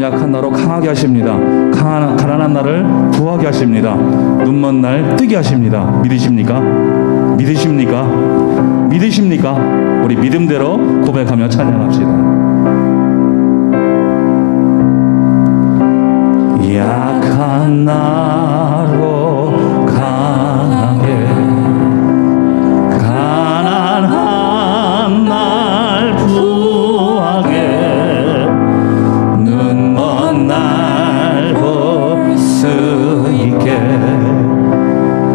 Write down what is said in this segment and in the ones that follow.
어려운 약한 나로 강하게 하십니다. 가난한 나를 부하게 하십니다. 눈먼 날 뜨게 하십니다. 믿으십니까? 믿으십니까? 믿으십니까? 우리 믿음대로 고백하며 찬양합시다. 약한 나로 강하게, 가난한 날 부하게, 눈먼 날 볼 수 있게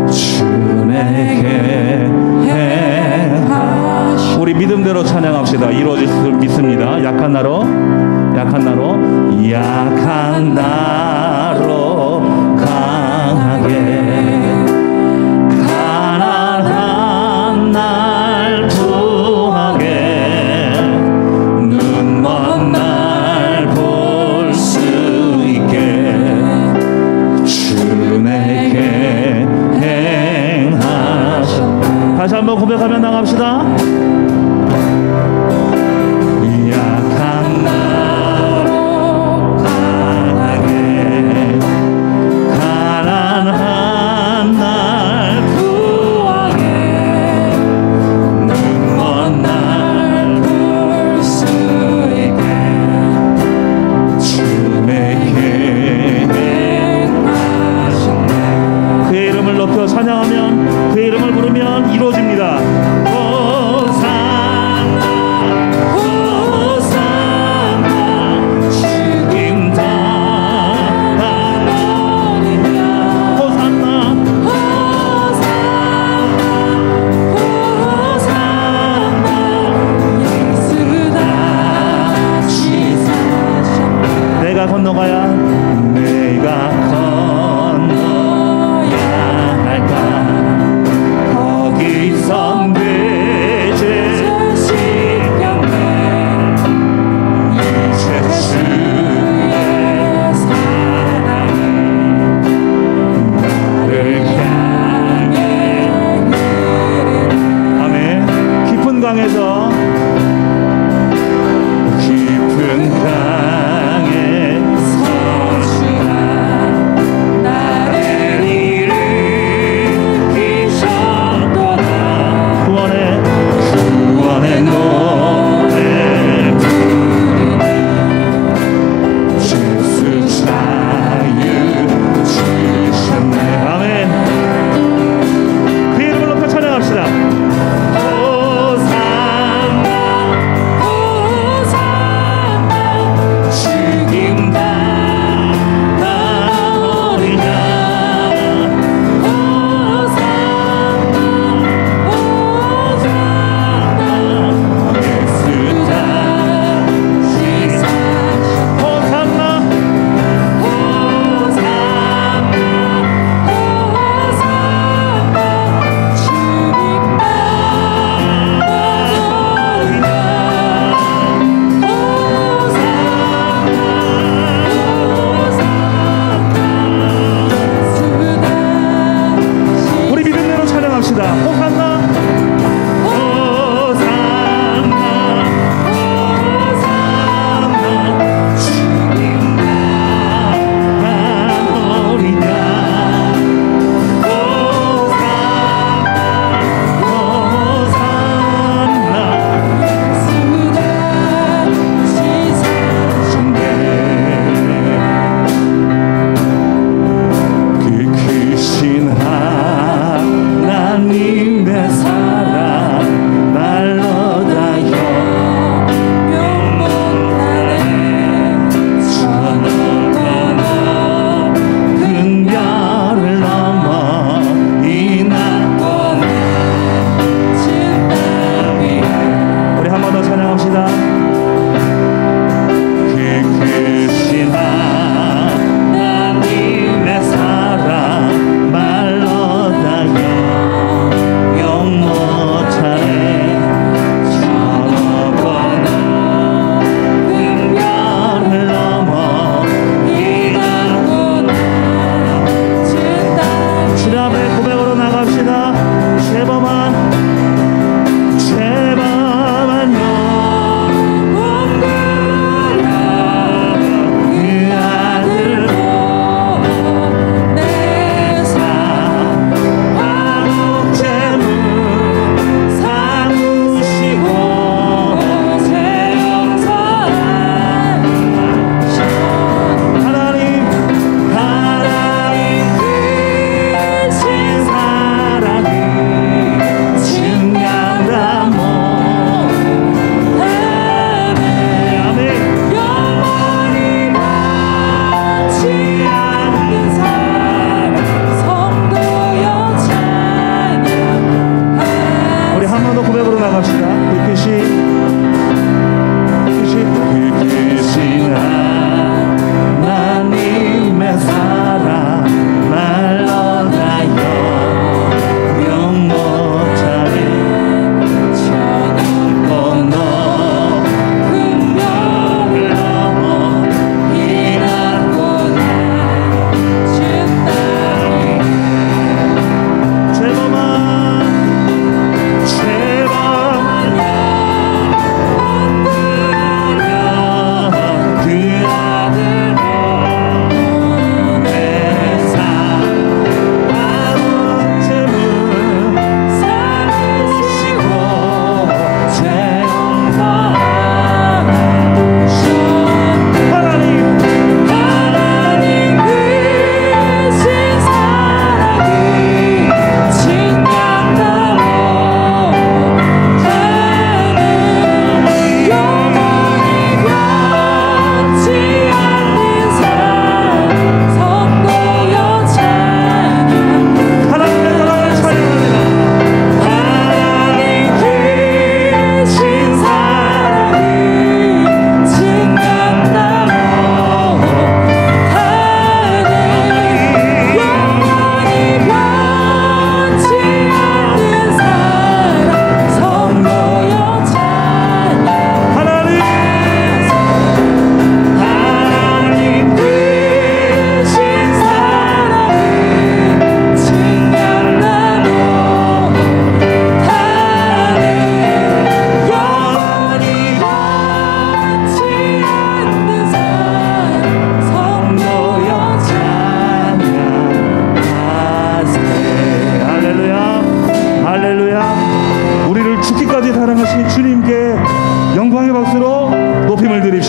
주 내게 행하시. 우리 믿음대로 찬양합시다. 이루어질 수 믿습니다. 약한 나로, 약한 나로, 약한 나로 강하게, 가난한 날 부하게, 눈먼 날 볼 수 있게 주 내게 행하셨. 다시 한번 고백하며 나갑시다. 찬양하면 그의 이름을 부르면 이루어집니다. 내가 건너가야, 내가 건너야 할까, 거기서 내 죄 씻겼네. 이제 주의 사랑이 나를 향해 흐르네. 아멘. 깊은 강에서, 깊은 강에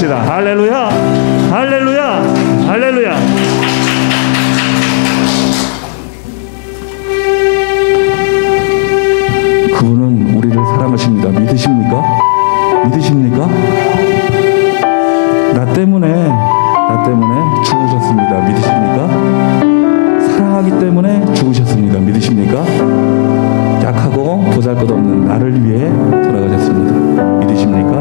찬양합시다. 할렐루야, 할렐루야, 할렐루야. 그분은 우리를 사랑하십니다. 믿으십니까? 믿으십니까? 나 때문에 죽으셨습니다. 믿으십니까? 사랑하기 때문에 죽으셨습니다. 믿으십니까? 약하고 보잘것없는 나를 위해 돌아가셨습니다. 믿으십니까?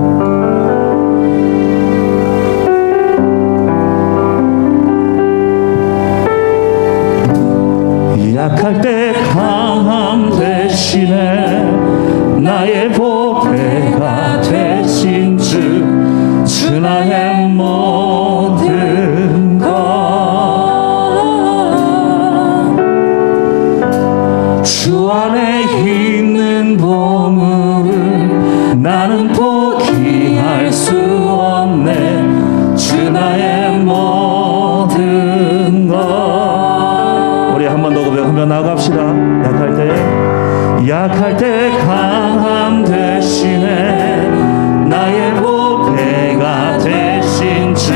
약할 때 강함 대신에 나의 보배가 되신 주 나의 모든 것 주 안에 있는 보물을 나는 포기할 수 없네. 주 나의 모든 것. 우리 한 번 더 고백하며 나갑시다. 약할 때 강함 대신에 나의 보배가 되신 주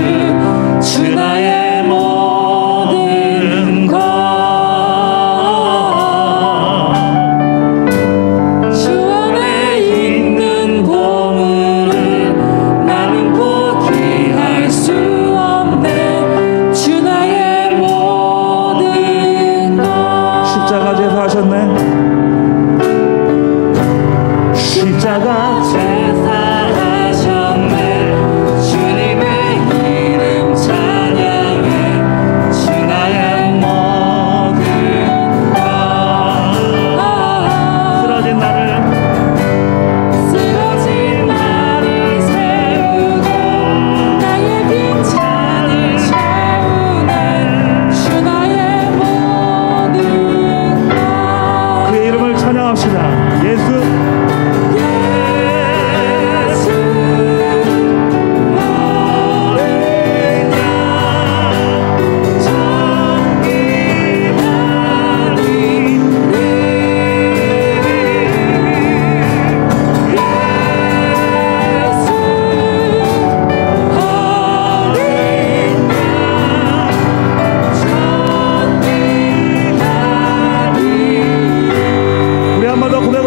나의 모든 것. 주 안에 있는 보물을 나는 포기할 수 없네. 주 나의 모든 것. 십자가 제사하셨네. 십자가 제사하셨네. 주님의 이름 찬양해. 주 나의 모든 것. 쓰러진 나를 세우고 나의 빈잔을 채우네. 주 나의 모든 것. 그의 이름을 찬양합시다. 예수. 우리 한 번 더 고백.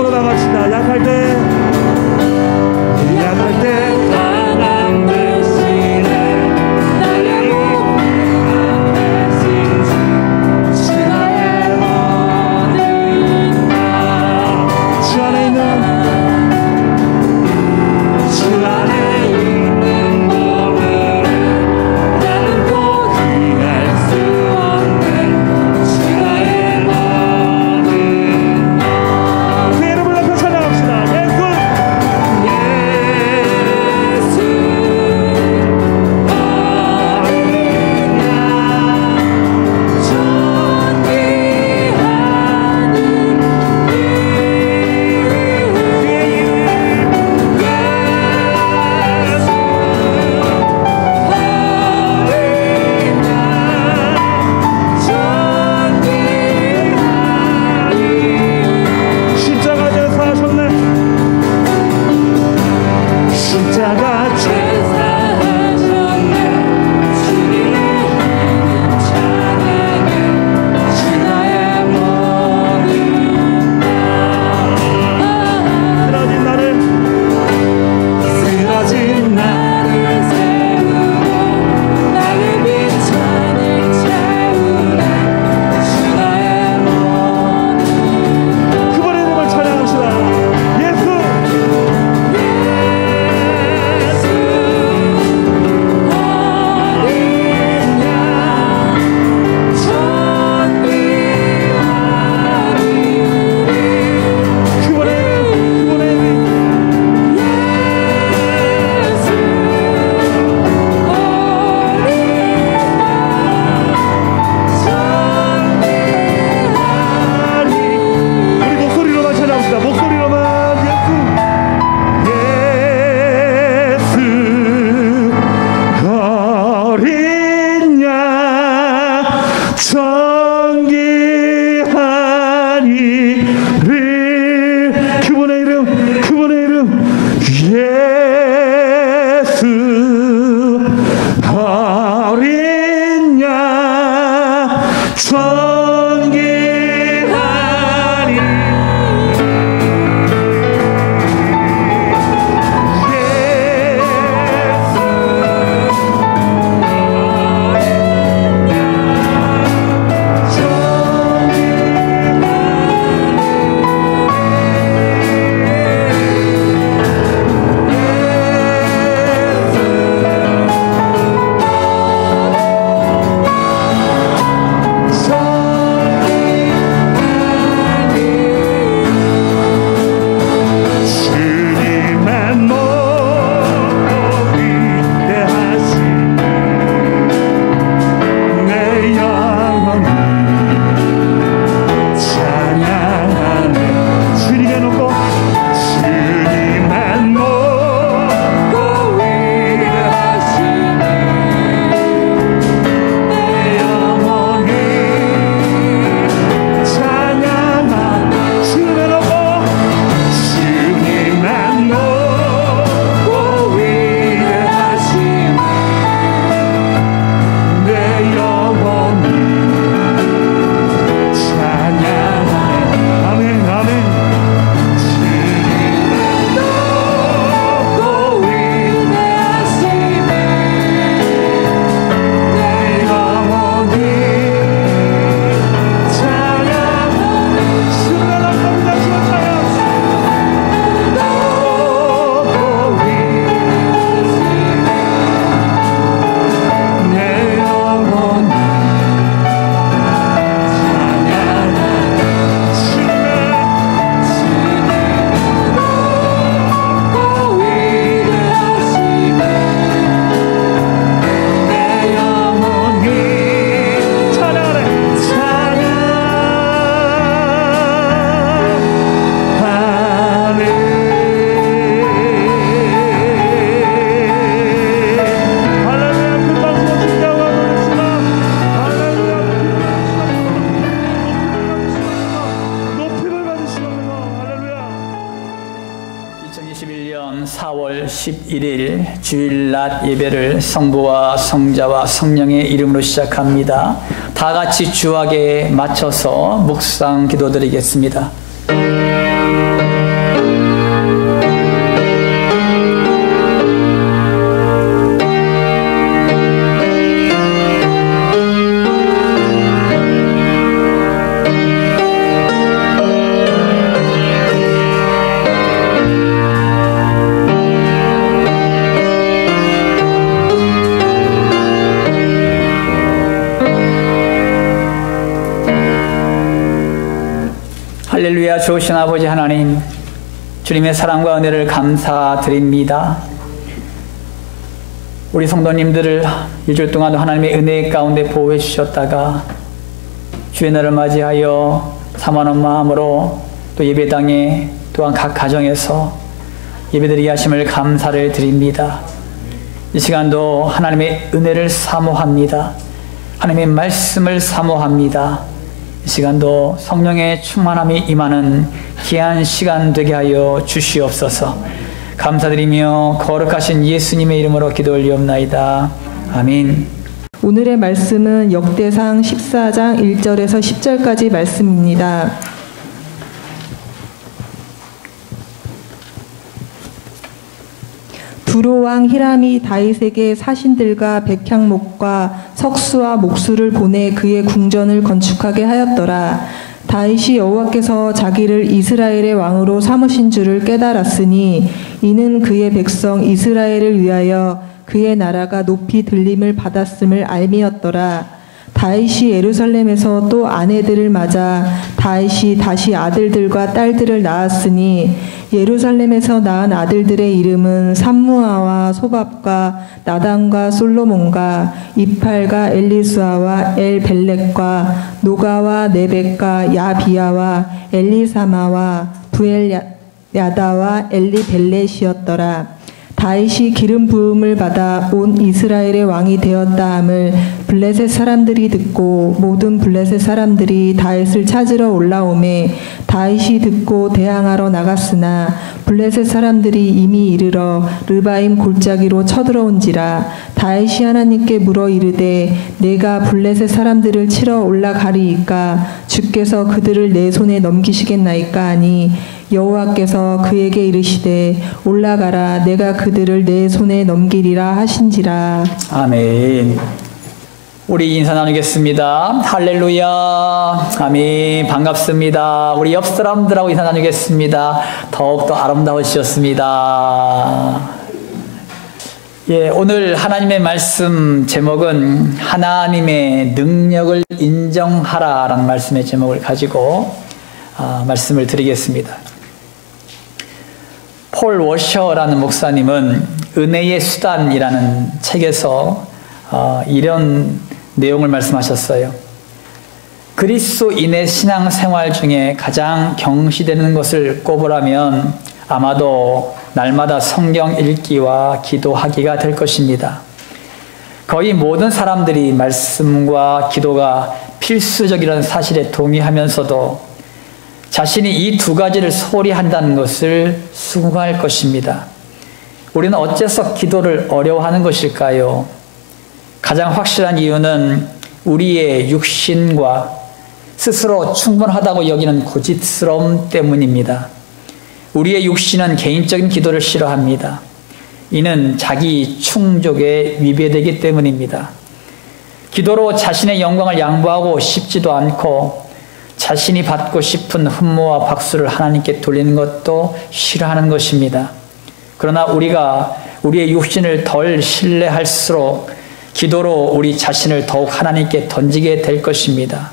2021년 4월 11일 주일낮 예배를 성부와 성자와 성령의 이름으로 시작합니다. 다 같이 주악에 맞춰서 묵상 기도드리겠습니다. 할렐루야. 좋으신 아버지 하나님, 주님의 사랑과 은혜를 감사드립니다. 우리 성도님들을 일주일 동안 하나님의 은혜 가운데 보호해 주셨다가 주의 날을 맞이하여 사모하는 마음으로 또 예배당에 또한 각 가정에서 예배드리게 하심을 감사를 드립니다. 이 시간도 하나님의 은혜를 사모합니다. 하나님의 말씀을 사모합니다. 이 시간도 성령의 충만함이 임하는 귀한 시간 되게 하여 주시옵소서. 감사드리며 거룩하신 예수님의 이름으로 기도 올리옵나이다. 아멘. 오늘의 말씀은 역대상 14장 1절에서 10절까지 말씀입니다. 두로왕 히람이 다윗에게 사신들과 백향목과 석수와 목수를 보내 그의 궁전을 건축하게 하였더라. 다윗이 여호와께서 자기를 이스라엘의 왕으로 삼으신 줄을 깨달았으니 이는 그의 백성 이스라엘을 위하여 그의 나라가 높이 들림을 받았음을 알미였더라. 다윗이 예루살렘에서 또 아내들을 맞아 다윗이 다시 아들들과 딸들을 낳았으니 예루살렘에서 낳은 아들들의 이름은 삼무아와 소밥과 나단과 솔로몬과 이팔과 엘리수아와 엘벨렉과 노가와 네벡과 야비야와 엘리사마와 부엘야다와 엘리벨렛이었더라. 다윗이 기름 부음을 받아 온 이스라엘의 왕이 되었다 함을 블레셋 사람들이 듣고 모든 블레셋 사람들이 다윗을 찾으러 올라오매 다윗이 듣고 대항하러 나갔으나 블레셋 사람들이 이미 이르러 르바임 골짜기로 쳐들어온지라. 다윗이 하나님께 물어 이르되 내가 블레셋 사람들을 치러 올라가리이까 주께서 그들을 내 손에 넘기시겠나이까 하니 여호와께서 그에게 이르시되 올라가라 내가 그들을 내 손에 넘기리라 하신지라. 아멘. 우리 인사 나누겠습니다. 할렐루야. 아멘. 반갑습니다. 우리 옆 사람들하고 인사 나누겠습니다. 더욱더 아름다우셨습니다. 예, 오늘 하나님의 말씀 제목은 하나님의 능력을 인정하라라는 말씀의 제목을 가지고 말씀을 드리겠습니다. 폴 워셔라는 목사님은 은혜의 수단이라는 책에서 이런 내용을 말씀하셨어요. 그리스도인의 신앙생활 중에 가장 경시되는 것을 꼽으라면 아마도 날마다 성경 읽기와 기도하기가 될 것입니다. 거의 모든 사람들이 말씀과 기도가 필수적이라는 사실에 동의하면서도 자신이 이 두 가지를 소홀히 한다는 것을 수긍할 것입니다. 우리는 어째서 기도를 어려워하는 것일까요? 가장 확실한 이유는 우리의 육신과 스스로 충분하다고 여기는 고집스러움 때문입니다. 우리의 육신은 개인적인 기도를 싫어합니다. 이는 자기 충족에 위배되기 때문입니다. 기도로 자신의 영광을 양보하고 싶지도 않고 자신이 받고 싶은 흠모와 박수를 하나님께 돌리는 것도 싫어하는 것입니다. 그러나 우리가 우리의 육신을 덜 신뢰할수록 기도로 우리 자신을 더욱 하나님께 던지게 될 것입니다.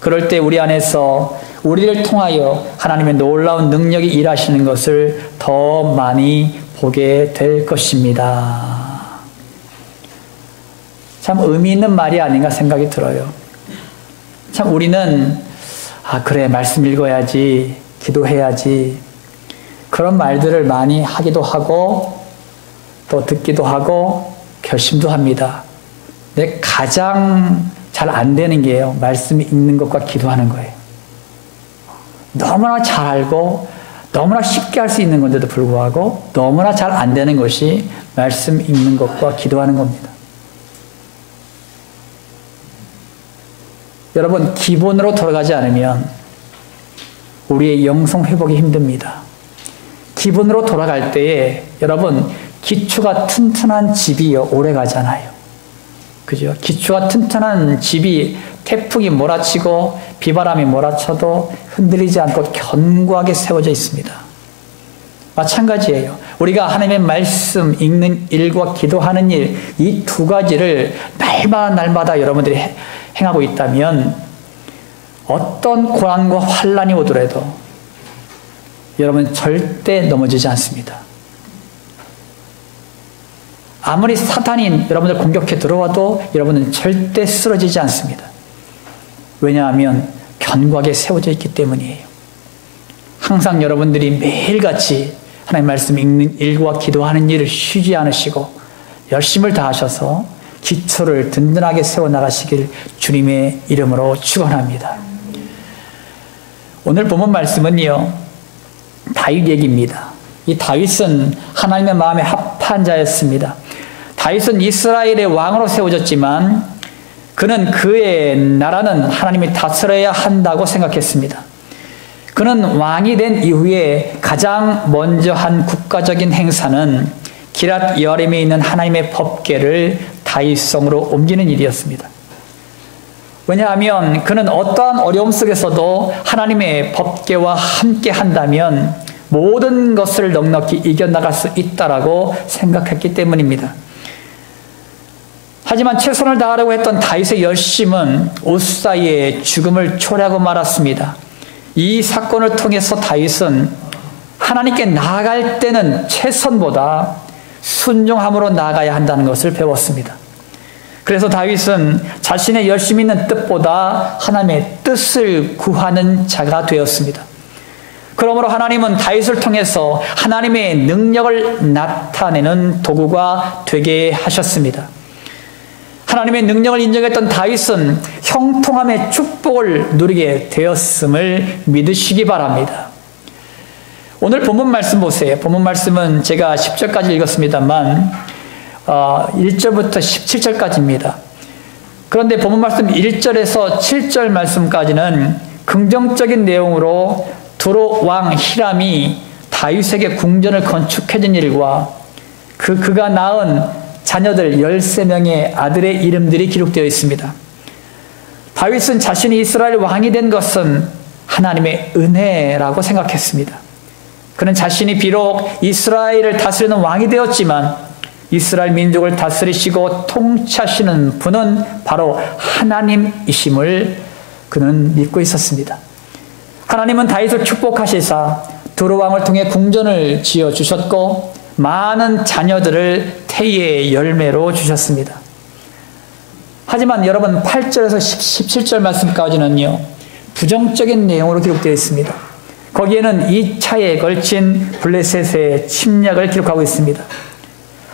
그럴 때 우리 안에서 우리를 통하여 하나님의 놀라운 능력이 일하시는 것을 더 많이 보게 될 것입니다. 참 의미 있는 말이 아닌가 생각이 들어요. 참 우리는 그래 말씀 읽어야지 기도해야지 그런 말들을 많이 하기도 하고 또 듣기도 하고 결심도 합니다. 근데 가장 잘 안 되는 게요, 말씀 읽는 것과 기도하는 거예요. 너무나 잘 알고 너무나 쉽게 할 수 있는 건데도 불구하고 너무나 잘 안 되는 것이 말씀 읽는 것과 기도하는 겁니다. 여러분, 기본으로 돌아가지 않으면 우리의 영성 회복이 힘듭니다. 기본으로 돌아갈 때에 여러분, 기초가 튼튼한 집이 오래 가잖아요. 그죠? 기초가 튼튼한 집이 태풍이 몰아치고 비바람이 몰아쳐도 흔들리지 않고 견고하게 세워져 있습니다. 마찬가지예요. 우리가 하나님의 말씀 읽는 일과 기도하는 일, 이 두 가지를 날마다 여러분들이 행하고 있다면 어떤 고난과 환난이 오더라도 여러분 절대 넘어지지 않습니다. 아무리 사탄이 여러분들 공격해 들어와도 여러분은 절대 쓰러지지 않습니다. 왜냐하면 견고하게 세워져 있기 때문이에요. 항상 여러분들이 매일같이 하나님 말씀 읽는 일과 기도하는 일을 쉬지 않으시고 열심을 다하셔서 기초를 든든하게 세워나가시길 주님의 이름으로 축원합니다. 오늘 본문 말씀은요, 다윗 얘기입니다. 이 다윗은 하나님의 마음에 합한 자였습니다. 다윗은 이스라엘의 왕으로 세워졌지만 그는 그의 나라는 하나님이 다스려야 한다고 생각했습니다. 그는 왕이 된 이후에 가장 먼저 한 국가적인 행사는 기랏 여림에 있는 하나님의 법궤를 다윗성으로 옮기는 일이었습니다. 왜냐하면 그는 어떠한 어려움 속에서도 하나님의 법궤와 함께 한다면 모든 것을 넉넉히 이겨나갈 수 있다라고 생각했기 때문입니다. 하지만 최선을 다하려고 했던 다윗의 열심은 우사의 죽음을 초래하고 말았습니다. 이 사건을 통해서 다윗은 하나님께 나아갈 때는 최선보다 순종함으로 나아가야 한다는 것을 배웠습니다. 그래서 다윗은 자신의 열심 있는 뜻보다 하나님의 뜻을 구하는 자가 되었습니다. 그러므로 하나님은 다윗을 통해서 하나님의 능력을 나타내는 도구가 되게 하셨습니다. 하나님의 능력을 인정했던 다윗은 형통함의 축복을 누리게 되었음을 믿으시기 바랍니다. 오늘 본문 말씀 보세요. 본문 말씀은 제가 10절까지 읽었습니다만 1절부터 17절까지입니다. 그런데 본문 말씀 1절에서 7절 말씀까지는 긍정적인 내용으로 두로 왕 히람이 다윗에게 궁전을 건축해준 일과 그가 낳은 자녀들 13명의 아들의 이름들이 기록되어 있습니다. 다윗은 자신이 이스라엘 왕이 된 것은 하나님의 은혜라고 생각했습니다. 그는 자신이 비록 이스라엘을 다스리는 왕이 되었지만 이스라엘 민족을 다스리시고 통치하시는 분은 바로 하나님이심을 그는 믿고 있었습니다. 하나님은 다윗을 축복하시사 두로 왕을 통해 궁전을 지어주셨고 많은 자녀들을 태의 열매로 주셨습니다. 하지만 여러분 8절에서 17절 말씀까지는요, 부정적인 내용으로 기록되어 있습니다. 거기에는 2차에 걸친 블레셋의 침략을 기록하고 있습니다.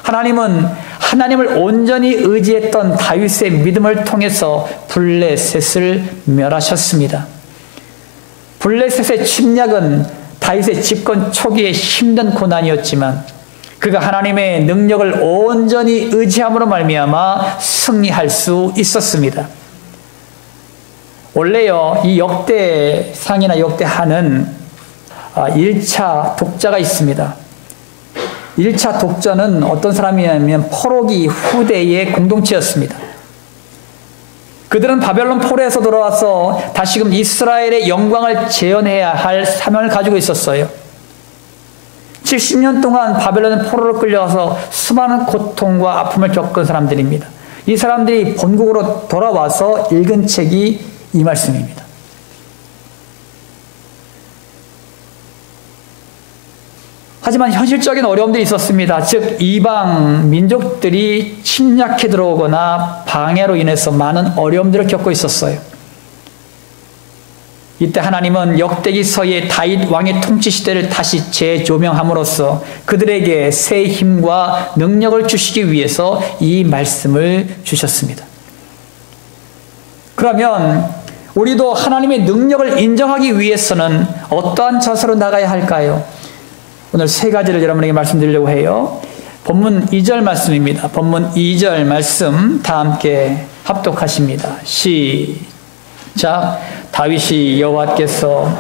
하나님은 하나님을 온전히 의지했던 다윗의 믿음을 통해서 블레셋을 멸하셨습니다. 블레셋의 침략은 다윗의 집권 초기에 힘든 고난이었지만 그가 하나님의 능력을 온전히 의지함으로 말미암아 승리할 수 있었습니다. 원래요, 이 역대상이나 역대하는 1차 독자가 있습니다. 1차 독자는 어떤 사람이냐면 포로기 후대의 공동체였습니다. 그들은 바벨론 포로에서 돌아와서 다시금 이스라엘의 영광을 재현해야 할 사명을 가지고 있었어요. 70년 동안 바벨론 포로로 끌려와서 수많은 고통과 아픔을 겪은 사람들입니다. 이 사람들이 본국으로 돌아와서 읽은 책이 이 말씀입니다. 하지만 현실적인 어려움들이 있었습니다. 즉 이방 민족들이 침략해 들어오거나 방해로 인해서 많은 어려움들을 겪고 있었어요. 이때 하나님은 역대기서의 다윗 왕의 통치 시대를 다시 재조명함으로써 그들에게 새 힘과 능력을 주시기 위해서 이 말씀을 주셨습니다. 그러면 우리도 하나님의 능력을 인정하기 위해서는 어떠한 자세로 나가야 할까요? 오늘 세 가지를 여러분에게 말씀드리려고 해요. 본문 2절 말씀입니다. 본문 2절 말씀 다 함께 합독하십니다. 시작. 다윗이 여호와께서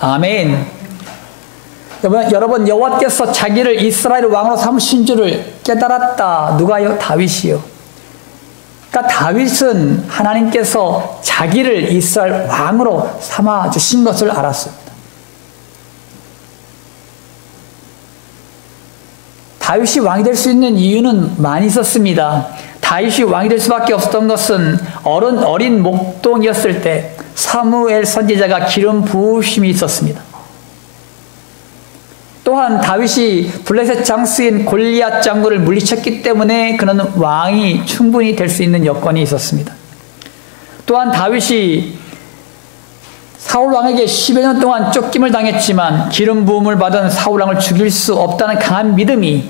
아멘. 여러분, 여호와께서 자기를 이스라엘 왕으로 삼으신 줄을 깨달았다. 누가요? 다윗이요. 그러니까 다윗은 하나님께서 자기를 이스라엘 왕으로 삼아 주신 것을 알았습니다. 다윗이 왕이 될 수 있는 이유는 많이 있었습니다. 다윗이 왕이 될 수밖에 없었던 것은 어린 목동이었을 때 사무엘 선지자가 기름 부으심이 있었습니다. 또한 다윗이 블레셋 장수인 골리앗 장군을 물리쳤기 때문에 그는 왕이 충분히 될 수 있는 여건이 있었습니다. 또한 다윗이 사울 왕에게 10여 년 동안 쫓김을 당했지만 기름 부음을 받은 사울 왕을 죽일 수 없다는 강한 믿음이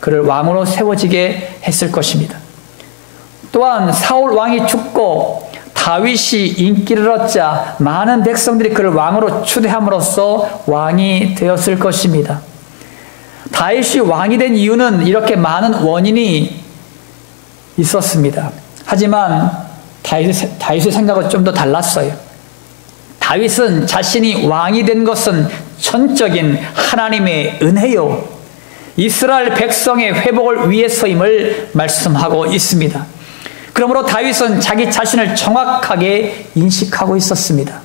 그를 왕으로 세워지게 했을 것입니다. 또한 사울 왕이 죽고 다윗이 인기를 얻자 많은 백성들이 그를 왕으로 추대함으로써 왕이 되었을 것입니다. 다윗이 왕이 된 이유는 이렇게 많은 원인이 있었습니다. 하지만 다윗의 생각은 좀 더 달랐어요. 다윗은 자신이 왕이 된 것은 전적인 하나님의 은혜요, 이스라엘 백성의 회복을 위해서임을 말씀하고 있습니다. 그러므로 다윗은 자기 자신을 정확하게 인식하고 있었습니다.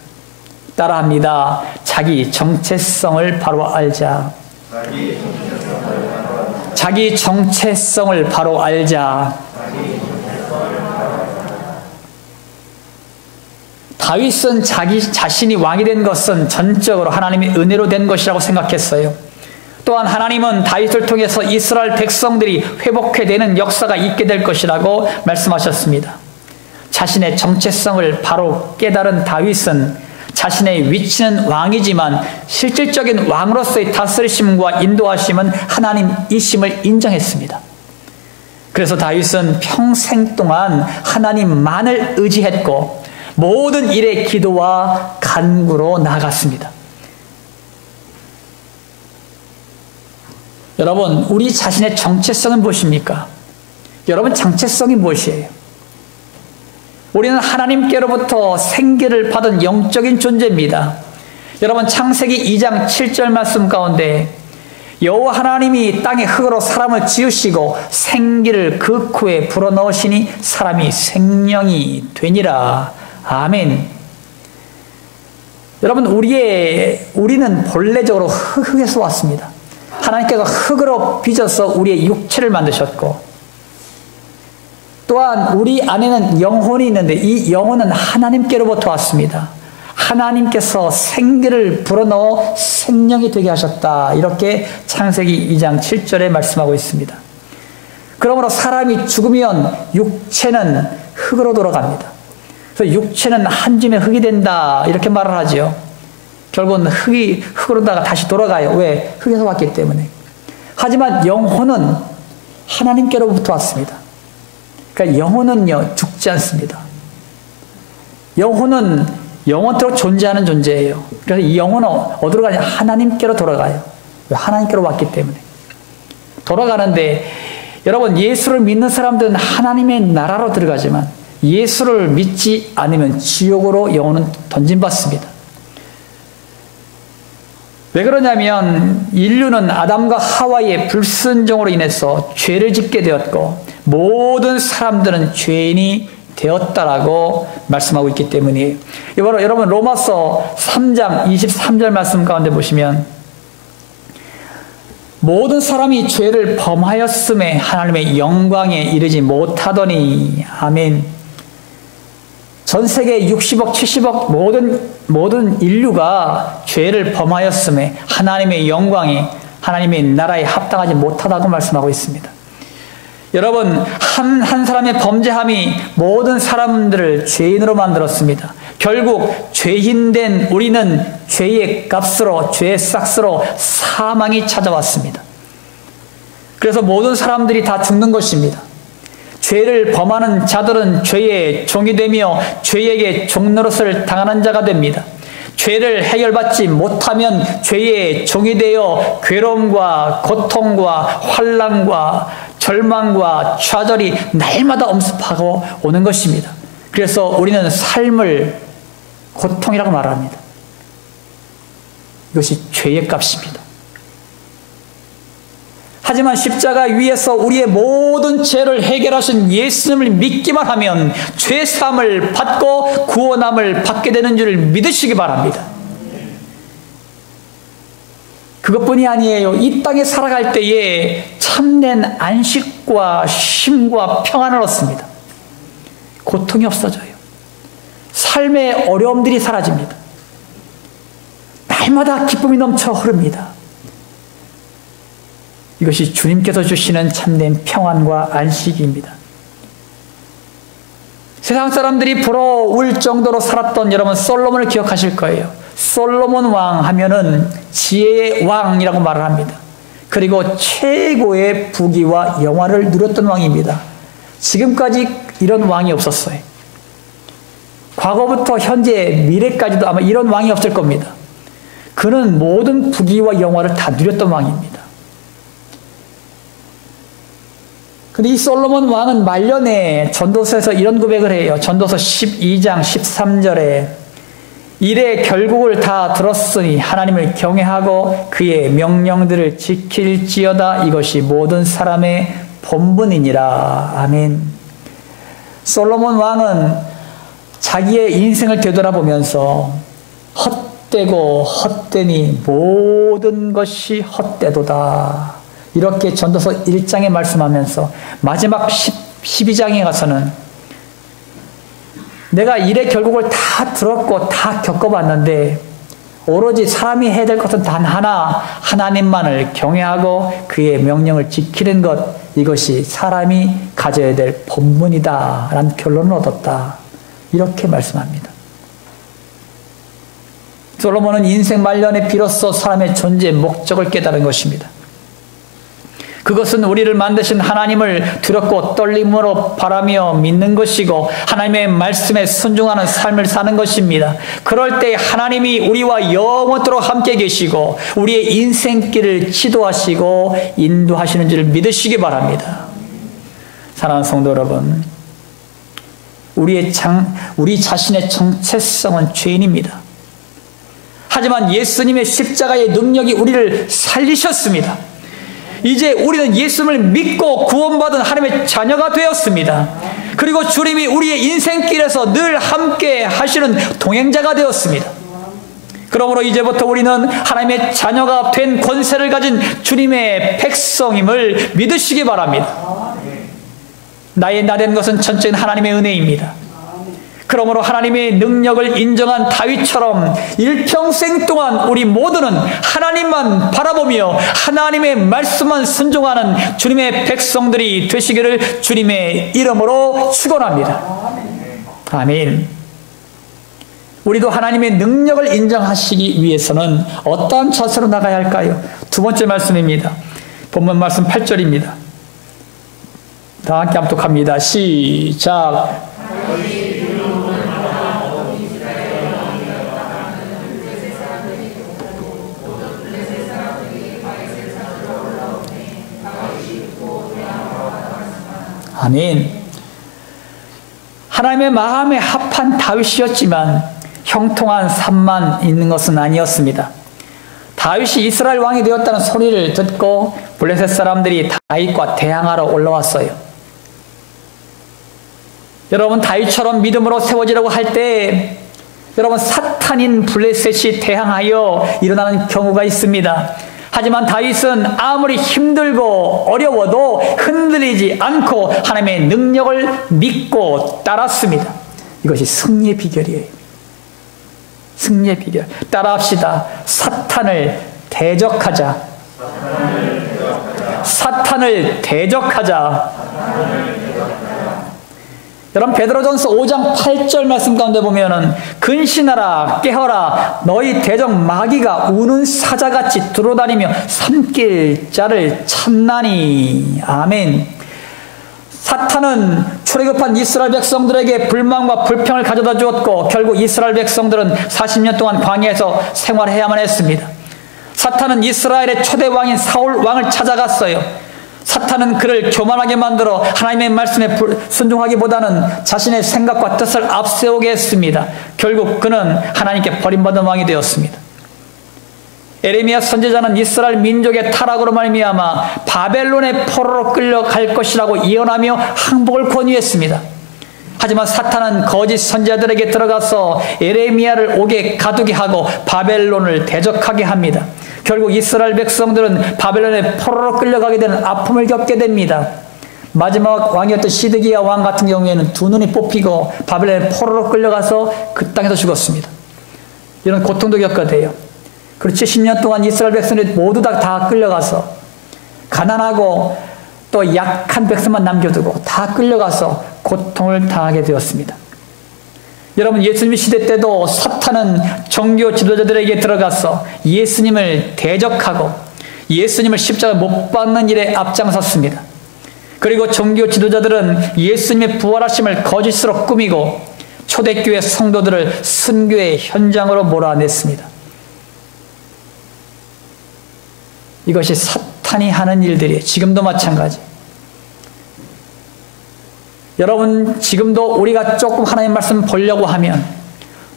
따라합니다. 자기 정체성을 바로 알자. 자기 정체성을 바로 알자. 다윗은 자기 자신이 왕이 된 것은 전적으로 하나님의 은혜로 된 것이라고 생각했어요. 또한 하나님은 다윗을 통해서 이스라엘 백성들이 회복되는 역사가 있게 될 것이라고 말씀하셨습니다. 자신의 정체성을 바로 깨달은 다윗은 자신의 위치는 왕이지만 실질적인 왕으로서의 다스리심과 인도하심은 하나님이심을 인정했습니다. 그래서 다윗은 평생 동안 하나님만을 의지했고 모든 일에 기도와 간구로 나아갔습니다. 여러분, 우리 자신의 정체성은 무엇입니까? 여러분, 정체성이 무엇이에요? 우리는 하나님께로부터 생기를 받은 영적인 존재입니다. 여러분, 창세기 2장 7절 말씀 가운데 여호와 하나님이 땅의 흙으로 사람을 지으시고 생기를 그 코에 불어넣으시니 사람이 생명이 되니라. 아멘. 여러분, 우리는 본래적으로 흙에서 왔습니다. 하나님께서 흙으로 빚어서 우리의 육체를 만드셨고, 또한 우리 안에는 영혼이 있는데 이 영혼은 하나님께로부터 왔습니다. 하나님께서 생기를 불어넣어 생명이 되게 하셨다. 이렇게 창세기 2장 7절에 말씀하고 있습니다. 그러므로 사람이 죽으면 육체는 흙으로 돌아갑니다. 그래서 육체는 한 줌의 흙이 된다. 이렇게 말을 하죠. 결국은 흙으로다가 다시 돌아가요. 왜? 흙에서 왔기 때문에. 하지만 영혼은 하나님께로부터 왔습니다. 그러니까 영혼은요, 죽지 않습니다. 영혼은 영원토록 존재하는 존재예요. 그래서 이 영혼은 어디로 가냐? 하나님께로 돌아가요. 왜? 하나님께로 왔기 때문에. 돌아가는데, 여러분, 예수를 믿는 사람들은 하나님의 나라로 들어가지만 예수를 믿지 않으면 지옥으로 영혼은 던짐받습니다. 왜 그러냐면 인류는 아담과 하와의 불순종으로 인해서 죄를 짓게 되었고 모든 사람들은 죄인이 되었다라고 말씀하고 있기 때문이에요. 여러분, 로마서 3장 23절 말씀 가운데 보시면 모든 사람이 죄를 범하였음에 하나님의 영광에 이르지 못하더니. 아멘. 전 세계 60억, 70억 모든 인류가 죄를 범하였음에 하나님의 영광이 하나님의 나라에 합당하지 못하다고 말씀하고 있습니다. 여러분, 한 사람의 범죄함이 모든 사람들을 죄인으로 만들었습니다. 결국 죄인된 우리는 죄의 값으로, 죄의 싹스로 사망이 찾아왔습니다. 그래서 모든 사람들이 다 죽는 것입니다. 죄를 범하는 자들은 죄의 종이 되며 죄에게 종노릇을 당하는 자가 됩니다. 죄를 해결받지 못하면 죄의 종이 되어 괴로움과 고통과 환난과 절망과 좌절이 날마다 엄습하고 오는 것입니다. 그래서 우리는 삶을 고통이라고 말합니다. 이것이 죄의 값입니다. 하지만 십자가 위에서 우리의 모든 죄를 해결하신 예수님을 믿기만 하면 죄사함을 받고 구원함을 받게 되는 줄 믿으시기 바랍니다. 그것뿐이 아니에요. 이 땅에 살아갈 때에 참된 안식과 쉼과 평안을 얻습니다. 고통이 없어져요. 삶의 어려움들이 사라집니다. 날마다 기쁨이 넘쳐 흐릅니다. 이것이 주님께서 주시는 참된 평안과 안식입니다. 세상 사람들이 부러울 정도로 살았던 여러분 솔로몬을 기억하실 거예요. 솔로몬 왕 하면은 지혜의 왕이라고 말을 합니다. 그리고 최고의 부귀와 영화를 누렸던 왕입니다. 지금까지 이런 왕이 없었어요. 과거부터 현재 미래까지도 아마 이런 왕이 없을 겁니다. 그는 모든 부귀와 영화를 다 누렸던 왕입니다. 근데 이 솔로몬 왕은 말년에 전도서에서 이런 고백을 해요. 전도서 12장 13절에 이래 결국을 다 들었으니 하나님을 경외하고 그의 명령들을 지킬지어다. 이것이 모든 사람의 본분이니라. 아멘. 솔로몬 왕은 자기의 인생을 되돌아보면서 헛되고 헛되니 모든 것이 헛되도다. 이렇게 전도서 1장에 말씀하면서 마지막 12장에 가서는 내가 일의 결국을 다 들었고 다 겪어봤는데 오로지 사람이 해야 될 것은 단 하나, 하나님만을 경외하고 그의 명령을 지키는 것, 이것이 사람이 가져야 될 본분이다 라는 결론을 얻었다. 이렇게 말씀합니다. 솔로몬은 인생 말년에 비로소 사람의 존재의 목적을 깨달은 것입니다. 그것은 우리를 만드신 하나님을 두렵고 떨림으로 바라며 믿는 것이고 하나님의 말씀에 순종하는 삶을 사는 것입니다. 그럴 때 하나님이 우리와 영원토록 함께 계시고 우리의 인생길을 지도하시고 인도하시는 줄 믿으시기 바랍니다. 사랑하는 성도 여러분, 우리 자신의 정체성은 죄인입니다. 하지만 예수님의 십자가의 능력이 우리를 살리셨습니다. 이제 우리는 예수님을 믿고 구원받은 하나님의 자녀가 되었습니다. 그리고 주님이 우리의 인생길에서 늘 함께 하시는 동행자가 되었습니다. 그러므로 이제부터 우리는 하나님의 자녀가 된 권세를 가진 주님의 백성임을 믿으시기 바랍니다. 나의 나된 것은 전적인 하나님의 은혜입니다. 그러므로 하나님의 능력을 인정한 다윗처럼 일평생 동안 우리 모두는 하나님만 바라보며 하나님의 말씀만 순종하는 주님의 백성들이 되시기를 주님의 이름으로 축원합니다. 아멘. 우리도 하나님의 능력을 인정하시기 위해서는 어떠한 자세로 나가야 할까요? 두 번째 말씀입니다. 본문 말씀 8절입니다. 다 함께 합독합니다. 시작. 아멘. 하나님의 마음에 합한 다윗이었지만 형통한 삶만 있는 것은 아니었습니다. 다윗이 이스라엘 왕이 되었다는 소리를 듣고 블레셋 사람들이 다윗과 대항하러 올라왔어요. 여러분, 다윗처럼 믿음으로 세워지려고 할 때 여러분 사탄인 블레셋이 대항하여 일어나는 경우가 있습니다. 하지만 다윗은 아무리 힘들고 어려워도 흔들리지 않고 하나님의 능력을 믿고 따랐습니다. 이것이 승리의 비결이에요. 승리의 비결. 따라합시다. 사탄을 대적하자. 사탄을 대적하자. 여러분 베드로전서 5장 8절 말씀 가운데 보면은 근신하라 깨어라 너희 대적 마귀가 우는 사자같이 들어다니며 삼킬 자를 찾나니. 아멘. 사탄은 출애굽한 이스라엘 백성들에게 불만과 불평을 가져다 주었고 결국 이스라엘 백성들은 40년 동안 광야에서 생활해야만 했습니다. 사탄은 이스라엘의 초대 왕인 사울 왕을 찾아갔어요. 사탄은 그를 교만하게 만들어 하나님의 말씀에 순종하기보다는 자신의 생각과 뜻을 앞세우게 했습니다. 결국 그는 하나님께 버림받은 왕이 되었습니다. 에레미야 선지자는 이스라엘 민족의 타락으로 말미암아 바벨론의 포로로 끌려갈 것이라고 예언하며 항복을 권유했습니다. 하지만 사탄은 거짓 선지자들에게 들어가서 에레미야를 옥에 가두게 하고 바벨론을 대적하게 합니다. 결국 이스라엘 백성들은 바벨론의 포로로 끌려가게 되는 아픔을 겪게 됩니다. 마지막 왕이었던 시드기야 왕 같은 경우에는 두 눈이 뽑히고 바벨론의 포로로 끌려가서 그 땅에서 죽었습니다. 이런 고통도 겪어야 돼요. 그리고 70년 동안 이스라엘 백성들이 모두 다 끌려가서 가난하고 또 약한 백성만 남겨두고 다 끌려가서 고통을 당하게 되었습니다. 여러분 예수님 시대 때도 사탄은 종교 지도자들에게 들어가서 예수님을 대적하고 예수님을 십자가에 못 박는 일에 앞장섰습니다. 그리고 종교 지도자들은 예수님의 부활하심을 거짓으로 꾸미고 초대교회 성도들을 순교의 현장으로 몰아냈습니다. 이것이 사탄이 하는 일들이에요. 지금도 마찬가지. 여러분 지금도 우리가 조금 하나님 말씀 보려고 하면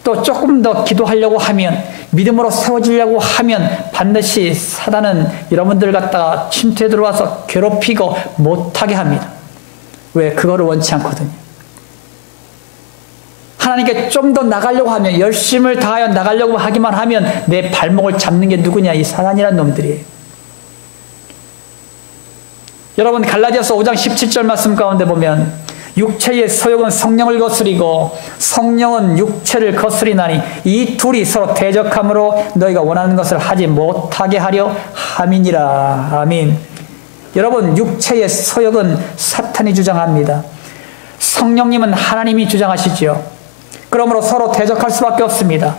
또 조금 더 기도하려고 하면 믿음으로 세워지려고 하면 반드시 사단은 여러분들 갖다가 침투에 들어와서 괴롭히고 못하게 합니다. 왜? 그거를 원치 않거든요. 하나님께 좀 더 나가려고 하면 열심을 다하여 나가려고 하기만 하면 내 발목을 잡는 게 누구냐? 이 사단이란 놈들이에요. 여러분 갈라디아서 5장 17절 말씀 가운데 보면 육체의 소욕은 성령을 거스리고 성령은 육체를 거스리나니 이 둘이 서로 대적함으로 너희가 원하는 것을 하지 못하게 하려 함이니라. 아멘. 여러분 육체의 소욕은 사탄이 주장합니다. 성령님은 하나님이 주장하시지요. 그러므로 서로 대적할 수밖에 없습니다.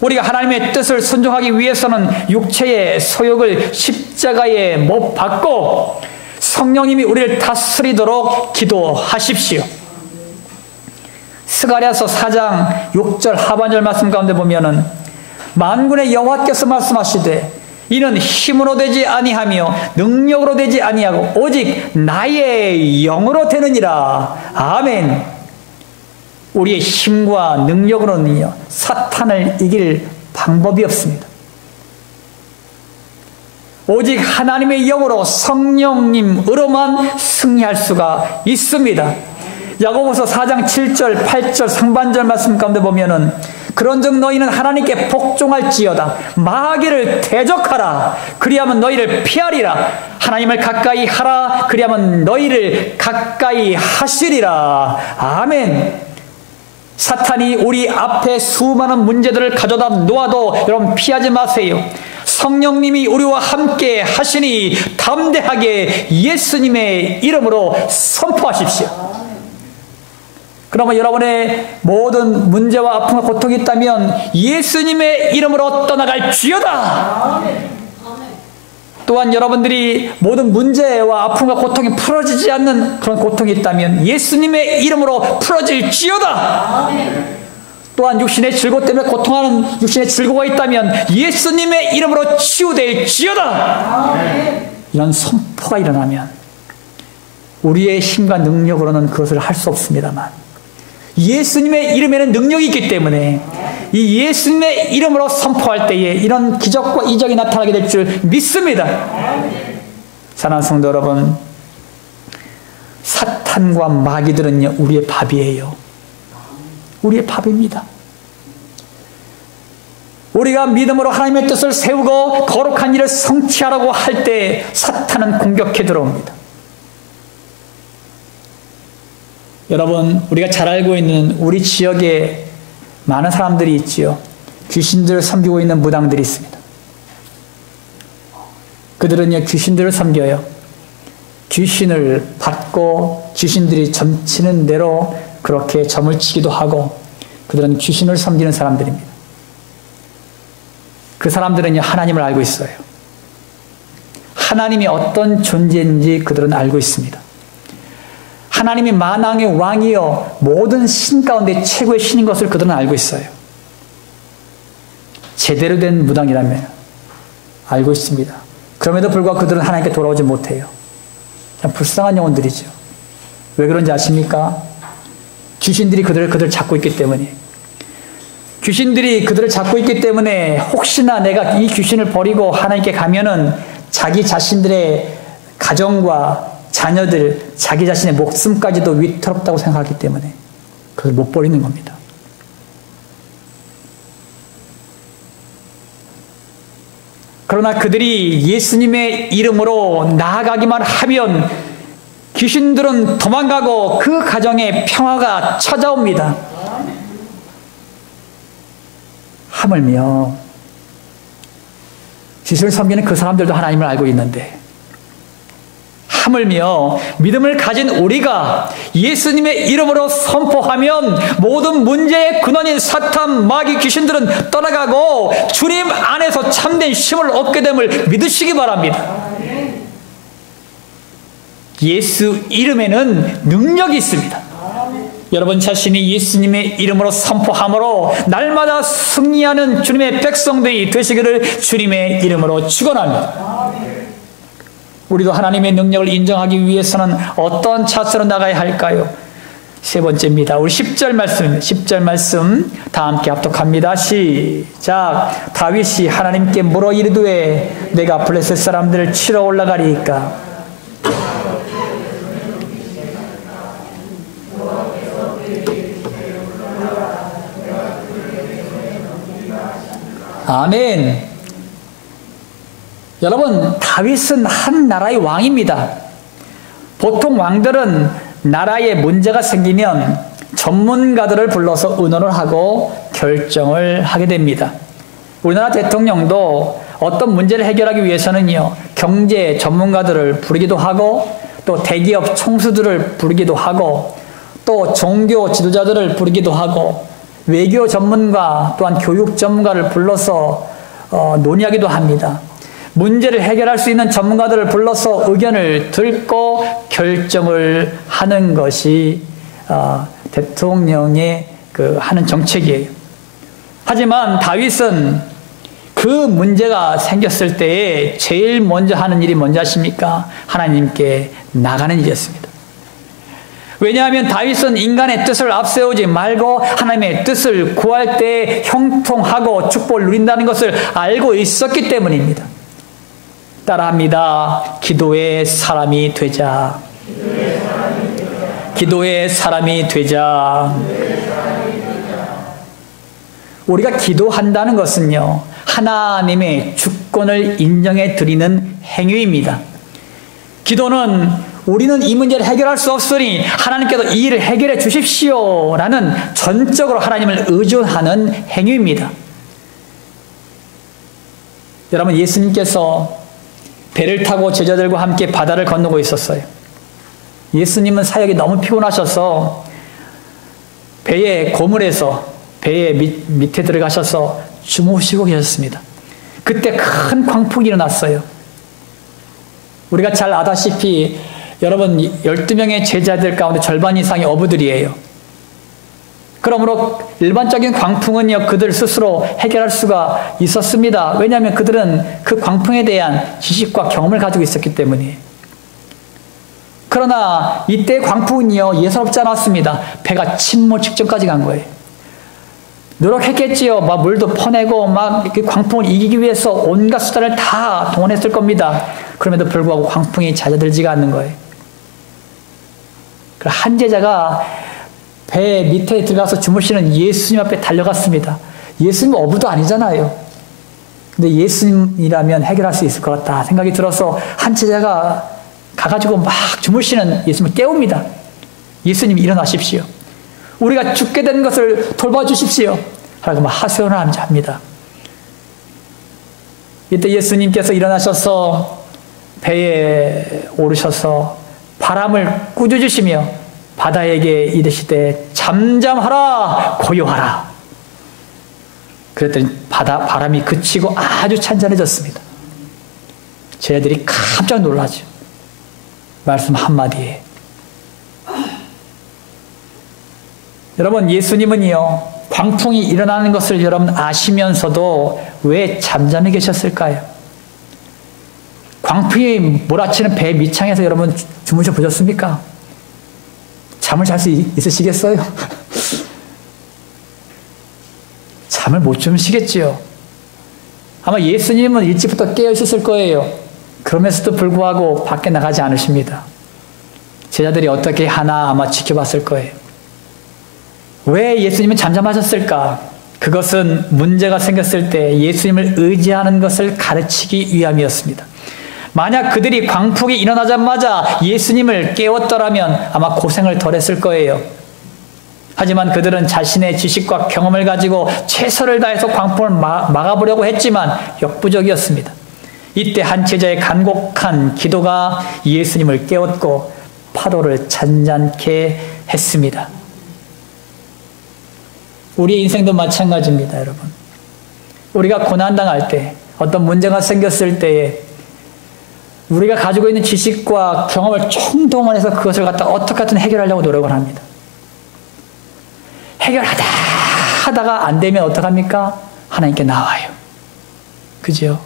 우리가 하나님의 뜻을 순종하기 위해서는 육체의 소욕을 십자가에 못 박고 성령님이 우리를 다스리도록 기도하십시오. 스가랴서 4장 6절 하반절 말씀 가운데 보면은 만군의 여호와께서 말씀하시되 이는 힘으로 되지 아니하며 능력으로 되지 아니하고 오직 나의 영으로 되느니라. 아멘. 우리의 힘과 능력으로는요 사탄을 이길 방법이 없습니다. 오직 하나님의 영으로 성령님으로만 승리할 수가 있습니다. 야고보서 4장 7절 8절 상반절 말씀 가운데 보면은 그런즉 너희는 하나님께 복종할지어다 마귀를 대적하라 그리하면 너희를 피하리라. 하나님을 가까이 하라 그리하면 너희를 가까이 하시리라. 아멘. 사탄이 우리 앞에 수많은 문제들을 가져다 놓아도 여러분 피하지 마세요. 성령님이 우리와 함께 하시니 담대하게 예수님의 이름으로 선포하십시오. 그러면 여러분의 모든 문제와 아픔과 고통이 있다면 예수님의 이름으로 떠나갈지어다. 또한 여러분들이 모든 문제와 아픔과 고통이 풀어지지 않는 그런 고통이 있다면 예수님의 이름으로 풀어질지어다. 또한 육신의 즐거 때문에 고통하는 육신의 즐거가 있다면 예수님의 이름으로 치유될지어다. 이런 선포가 일어나면 우리의 힘과 능력으로는 그것을 할 수 없습니다만 예수님의 이름에는 능력이 있기 때문에 이 예수님의 이름으로 선포할 때에 이런 기적과 이적이 나타나게 될 줄 믿습니다. 사랑하는 성도 여러분, 사탄과 마귀들은요 우리의 밥이에요. 우리의 밥입니다. 우리가 믿음으로 하나님의 뜻을 세우고 거룩한 일을 성취하라고 할 때 사탄은 공격해 들어옵니다. 여러분 우리가 잘 알고 있는 우리 지역에 많은 사람들이 있지요. 귀신들을 섬기고 있는 무당들이 있습니다. 그들은요 귀신들을 섬겨요. 귀신을 받고 귀신들이 점치는 대로 그렇게 점을 치기도 하고 그들은 귀신을 섬기는 사람들입니다. 그 사람들은 하나님을 알고 있어요. 하나님이 어떤 존재인지 그들은 알고 있습니다. 하나님이 만왕의 왕이요 모든 신 가운데 최고의 신인 것을 그들은 알고 있어요. 제대로 된 무당이라면 알고 있습니다. 그럼에도 불구하고 그들은 하나님께 돌아오지 못해요. 참 불쌍한 영혼들이죠. 왜 그런지 아십니까? 귀신들이 그들을 잡고 있기 때문에. 귀신들이 그들을 잡고 있기 때문에 혹시나 내가 이 귀신을 버리고 하나님께 가면은 자기 자신들의 가정과 자녀들, 자기 자신의 목숨까지도 위태롭다고 생각하기 때문에 그걸 못 버리는 겁니다. 그러나 그들이 예수님의 이름으로 나아가기만 하면 귀신들은 도망가고 그 가정에 평화가 찾아옵니다. 하물며 귀신을 섬기는 그 사람들도 하나님을 알고 있는데 하물며 믿음을 가진 우리가 예수님의 이름으로 선포하면 모든 문제의 근원인 사탄, 마귀, 귀신들은 떠나가고 주님 안에서 참된 힘을 얻게 됨을 믿으시기 바랍니다. 예수 이름에는 능력이 있습니다. 여러분 자신이 예수님의 이름으로 선포함으로 날마다 승리하는 주님의 백성들이 되시기를 주님의 이름으로 축원합니다. 우리도 하나님의 능력을 인정하기 위해서는 어떤 차수로 나가야 할까요? 세 번째입니다. 우리 10절 말씀입니다. 10절 말씀 다 함께 합독합니다. 시작. 다윗이 하나님께 물어 이르되 내가 블레셋 사람들을 치러 올라가리이까. 아멘. 여러분, 다윗은 한 나라의 왕입니다. 보통 왕들은 나라에 문제가 생기면 전문가들을 불러서 의논을 하고 결정을 하게 됩니다. 우리나라 대통령도 어떤 문제를 해결하기 위해서는요, 경제 전문가들을 부르기도 하고 또 대기업 총수들을 부르기도 하고 또 종교 지도자들을 부르기도 하고 외교 전문가 또한 교육 전문가를 불러서 논의하기도 합니다. 문제를 해결할 수 있는 전문가들을 불러서 의견을 듣고 결정을 하는 것이 대통령의 하는 정책이에요. 하지만 다윗은 그 문제가 생겼을 때에 제일 먼저 하는 일이 뭔지 아십니까? 하나님께 나가는 일이었습니다. 왜냐하면 다윗은 인간의 뜻을 앞세우지 말고 하나님의 뜻을 구할 때 형통하고 축복을 누린다는 것을 알고 있었기 때문입니다. 따라합니다. 기도의 사람이 되자. 기도의 사람이 되자. 우리가 기도한다는 것은요, 하나님의 주권을 인정해 드리는 행위입니다. 기도는 우리는 이 문제를 해결할 수 없으니 하나님께서 이 일을 해결해 주십시오 라는 전적으로 하나님을 의존하는 행위입니다. 여러분, 예수님께서 배를 타고 제자들과 함께 바다를 건너고 있었어요. 예수님은 사역이 너무 피곤하셔서 배의 고물에서 배의 밑에 들어가셔서 주무시고 계셨습니다. 그때 큰 광풍이 일어났어요. 우리가 잘 아다시피 여러분 12명의 제자들 가운데 절반 이상이 어부들이에요. 그러므로 일반적인 광풍은요, 그들 스스로 해결할 수가 있었습니다. 왜냐하면 그들은 그 광풍에 대한 지식과 경험을 가지고 있었기 때문이에요. 그러나 이때 광풍은요, 예사롭지 않았습니다. 배가 침몰 직전까지 간 거예요. 노력했겠지요. 막 물도 퍼내고 막 광풍을 이기기 위해서 온갖 수단을 다 동원했을 겁니다. 그럼에도 불구하고 광풍이 잦아들지가 않는 거예요. 한 제자가 배 밑에 들어가서 주무시는 예수님 앞에 달려갔습니다. 예수님은 어부도 아니잖아요. 근데 예수님이라면 해결할 수 있을 것 같다 생각이 들어서 한 제자가 가가지고 막 주무시는 예수님을 깨웁니다. 예수님 일어나십시오. 우리가 죽게 된 것을 돌봐주십시오. 라고 막 하소연을 합니다. 이때 예수님께서 일어나셔서 배에 오르셔서 바람을 꾸짖으시며 바다에게 이르시되 잠잠하라 고요하라. 그랬더니 바람이 그치고 아주 찬찬해졌습니다. 쟤들이 깜짝 놀라죠. 말씀 한마디에. 여러분, 예수님은요, 광풍이 일어나는 것을 여러분 아시면서도 왜 잠잠히 계셨을까요? 광풍이 몰아치는 배 밑창에서 여러분 주무셔 보셨습니까? 잠을 잘 수 있으시겠어요? 잠을 못 주무시겠지요. 아마 예수님은 일찍부터 깨어 있었을 거예요. 그러면서도 불구하고 밖에 나가지 않으십니다. 제자들이 어떻게 하나 아마 지켜봤을 거예요. 왜 예수님은 잠잠하셨을까? 그것은 문제가 생겼을 때 예수님을 의지하는 것을 가르치기 위함이었습니다. 만약 그들이 광풍이 일어나자마자 예수님을 깨웠더라면 아마 고생을 덜 했을 거예요. 하지만 그들은 자신의 지식과 경험을 가지고 최선을 다해서 광풍을 막아보려고 했지만 역부족이었습니다. 이때 한 제자의 간곡한 기도가 예수님을 깨웠고 파도를 잔잔케 했습니다. 우리의 인생도 마찬가지입니다, 여러분. 우리가 고난당할 때, 어떤 문제가 생겼을 때에 우리가 가지고 있는 지식과 경험을 총동원해서 그것을 갖다 어떻게든 해결하려고 노력을 합니다. 하다가 안 되면 어떡합니까? 하나님께 나와요. 그죠?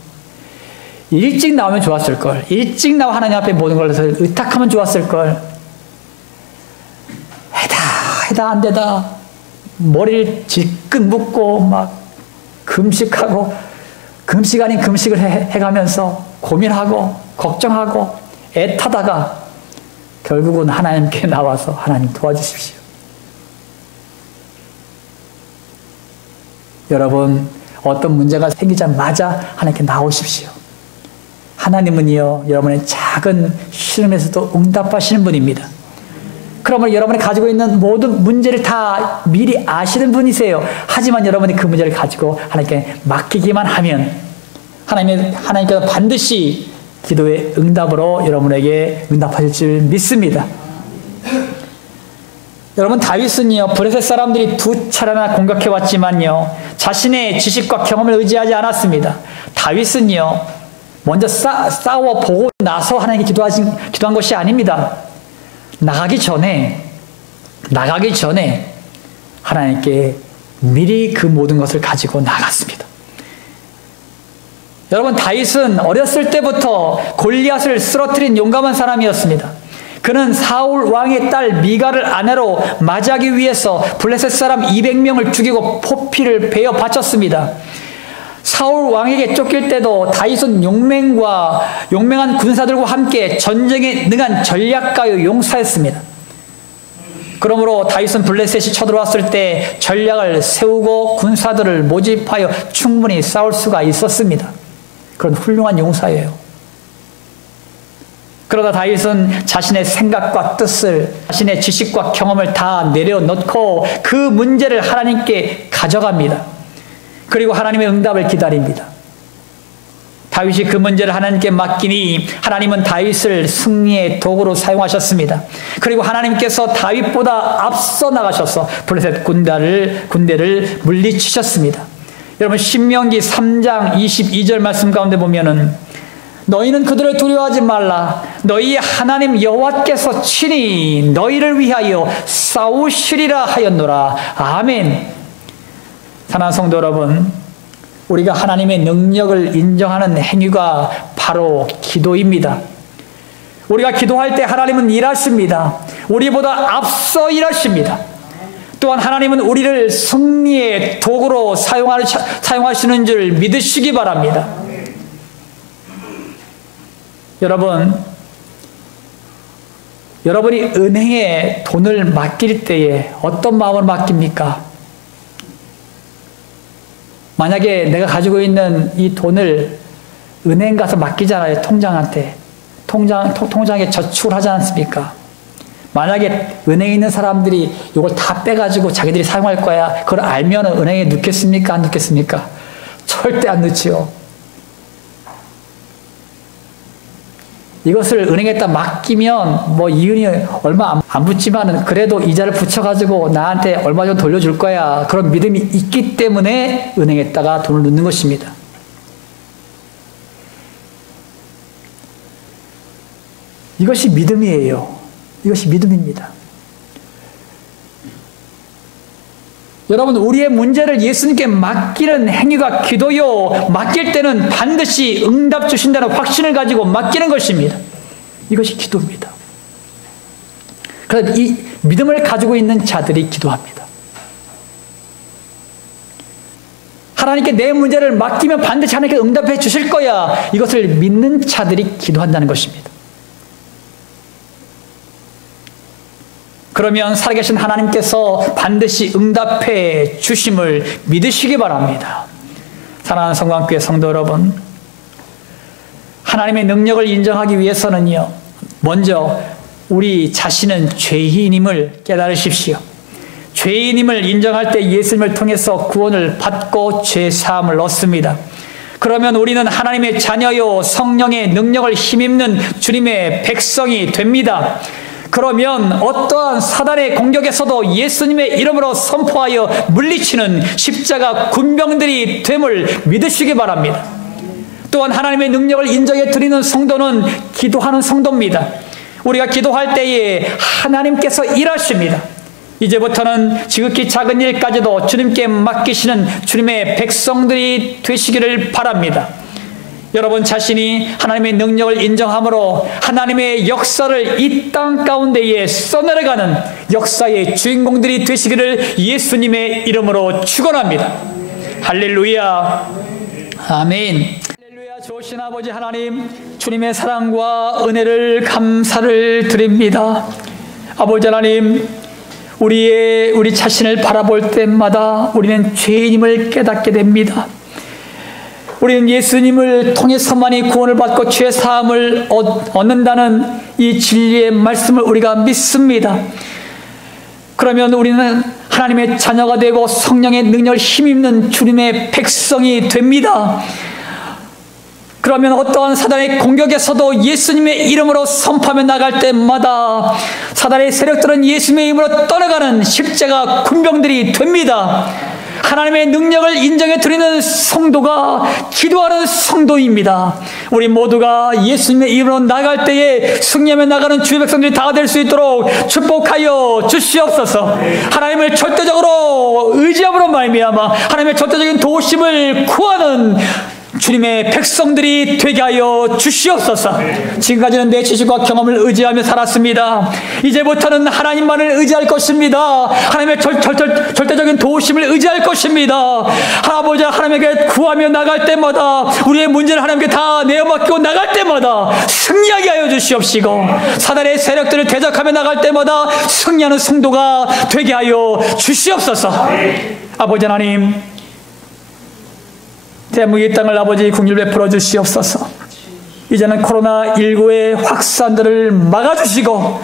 일찍 나오면 좋았을 걸. 일찍 나와 하나님 앞에 모든 걸 의탁하면 좋았을 걸. 해다 안 되다. 머리를 질끈 묶고 막 금식하고 금식 아닌 금식을 해가면서 고민하고 걱정하고 애타다가 결국은 하나님께 나와서 하나님 도와주십시오. 여러분, 어떤 문제가 생기자마자 하나님께 나오십시오. 하나님은요, 여러분의 작은 시름에서도 응답하시는 분입니다. 그러면 여러분이 가지고 있는 모든 문제를 다 미리 아시는 분이세요. 하지만 여러분이 그 문제를 가지고 하나님께 맡기기만 하면 하나님께서 반드시 기도의 응답으로 여러분에게 응답하실 줄 믿습니다. 여러분, 다윗은요, 브레셋 사람들이 2차례나 공격해왔지만요, 자신의 지식과 경험을 의지하지 않았습니다. 다윗은요, 먼저 싸워보고 나서 하나님께 기도한 것이 아닙니다. 나가기 전에 하나님께 미리 그 모든 것을 가지고 나갔습니다. 여러분, 다윗은 어렸을 때부터 골리앗을 쓰러뜨린 용감한 사람이었습니다. 그는 사울 왕의 딸 미갈을 아내로 맞이하기 위해서 블레셋 사람 200명을 죽이고 포피를 베어 바쳤습니다. 사울 왕에게 쫓길 때도 다윗은 용맹한 군사들과 함께 전쟁에 능한 전략가요 용사였습니다. 그러므로 다윗은 블레셋이 쳐들어왔을 때 전략을 세우고 군사들을 모집하여 충분히 싸울 수가 있었습니다. 그런 훌륭한 용사예요. 그러다 다윗은 자신의 생각과 뜻을, 자신의 지식과 경험을 다 내려놓고 그 문제를 하나님께 가져갑니다. 그리고 하나님의 응답을 기다립니다. 다윗이 그 문제를 하나님께 맡기니 하나님은 다윗을 승리의 도구로 사용하셨습니다. 그리고 하나님께서 다윗보다 앞서 나가셔서 블레셋 군대를 물리치셨습니다. 여러분, 신명기 3장 22절 말씀 가운데 보면은 너희는 그들을 두려워하지 말라. 너희의 하나님 여호와께서 친히 너희를 위하여 싸우시리라 하였노라. 아멘. 사랑하는 성도 여러분, 우리가 하나님의 능력을 인정하는 행위가 바로 기도입니다. 우리가 기도할 때 하나님은 일하십니다. 우리보다 앞서 일하십니다. 또한 하나님은 우리를 승리의 도구로 사용하시는 줄 믿으시기 바랍니다. 여러분이 은행에 돈을 맡길 때에 어떤 마음으로 맡깁니까? 만약에 내가 가지고 있는 이 돈을 은행 가서 맡기잖아요. 통장한테. 통장에 저축을 하지 않습니까? 만약에 은행에 있는 사람들이 이걸 다 빼가지고 자기들이 사용할 거야. 그걸 알면 은행에 넣겠습니까? 안 넣겠습니까? 절대 안 넣지요. 이것을 은행에다 맡기면 뭐 이윤이 얼마 안 붙지만은 그래도 이자를 붙여가지고 나한테 얼마 정도 돌려줄 거야. 그런 믿음이 있기 때문에 은행에다가 돈을 넣는 것입니다. 이것이 믿음이에요. 이것이 믿음입니다. 여러분, 우리의 문제를 예수님께 맡기는 행위가 기도요. 맡길 때는 반드시 응답 주신다는 확신을 가지고 맡기는 것입니다. 이것이 기도입니다. 그래서 이 믿음을 가지고 있는 자들이 기도합니다. 하나님께 내 문제를 맡기면 반드시 하나님께 응답해 주실 거야. 이것을 믿는 자들이 기도한다는 것입니다. 그러면 살아계신 하나님께서 반드시 응답해 주심을 믿으시기 바랍니다. 사랑하는 성광교회 성도 여러분, 하나님의 능력을 인정하기 위해서는요, 먼저 우리 자신은 죄인임을 깨달으십시오. 죄인임을 인정할 때 예수님을 통해서 구원을 받고 죄 사함을 얻습니다. 그러면 우리는 하나님의 자녀요, 성령의 능력을 힘입는 주님의 백성이 됩니다. 그러면 어떠한 사단의 공격에서도 예수님의 이름으로 선포하여 물리치는 십자가 군병들이 됨을 믿으시기 바랍니다. 또한 하나님의 능력을 인정해 드리는 성도는 기도하는 성도입니다. 우리가 기도할 때에 하나님께서 일하십니다. 이제부터는 지극히 작은 일까지도 주님께 맡기시는 주님의 백성들이 되시기를 바랍니다. 여러분 자신이 하나님의 능력을 인정함으로 하나님의 역사를 이 땅 가운데에 써내려가는 역사의 주인공들이 되시기를 예수님의 이름으로 축원합니다. 할렐루야. 아멘. 할렐루야. 좋으신 아버지 하나님, 주님의 사랑과 은혜를 감사를 드립니다. 아버지 하나님, 우리 자신을 바라볼 때마다 우리는 죄인임을 깨닫게 됩니다. 우리는 예수님을 통해서만이 구원을 받고 죄 사함을 얻는다는 이 진리의 말씀을 우리가 믿습니다. 그러면 우리는 하나님의 자녀가 되고 성령의 능력을 힘입는 주님의 백성이 됩니다. 그러면 어떠한 사단의 공격에서도 예수님의 이름으로 선포하며 나갈 때마다 사단의 세력들은 예수님의 이름으로 떠나가는 십자가 군병들이 됩니다. 하나님의 능력을 인정해 드리는 성도가 기도하는 성도입니다. 우리 모두가 예수님의 이름으로 나갈 때에 승리하며 나가는 주의 백성들이 다 될 수 있도록 축복하여 주시옵소서. 하나님을 절대적으로 의지함으로 말미암아 하나님의 절대적인 도우심을 구하는 주님의 백성들이 되게 하여 주시옵소서. 지금까지는 내 지식과 경험을 의지하며 살았습니다. 이제부터는 하나님만을 의지할 것입니다. 하나님의 절대적인 도우심을 의지할 것입니다. 아버지 하나님에게 구하며 나갈 때마다 우리의 문제를 하나님께 다 내어맡기고 나갈 때마다 승리하게 하여 주시옵시고, 사단의 세력들을 대적하며 나갈 때마다 승리하는 성도가 되게 하여 주시옵소서. 아버지 하나님, 대한민국의 땅을 아버지 긍휼 베풀어 주시옵소서. 이제는 코로나19의 확산들을 막아주시고,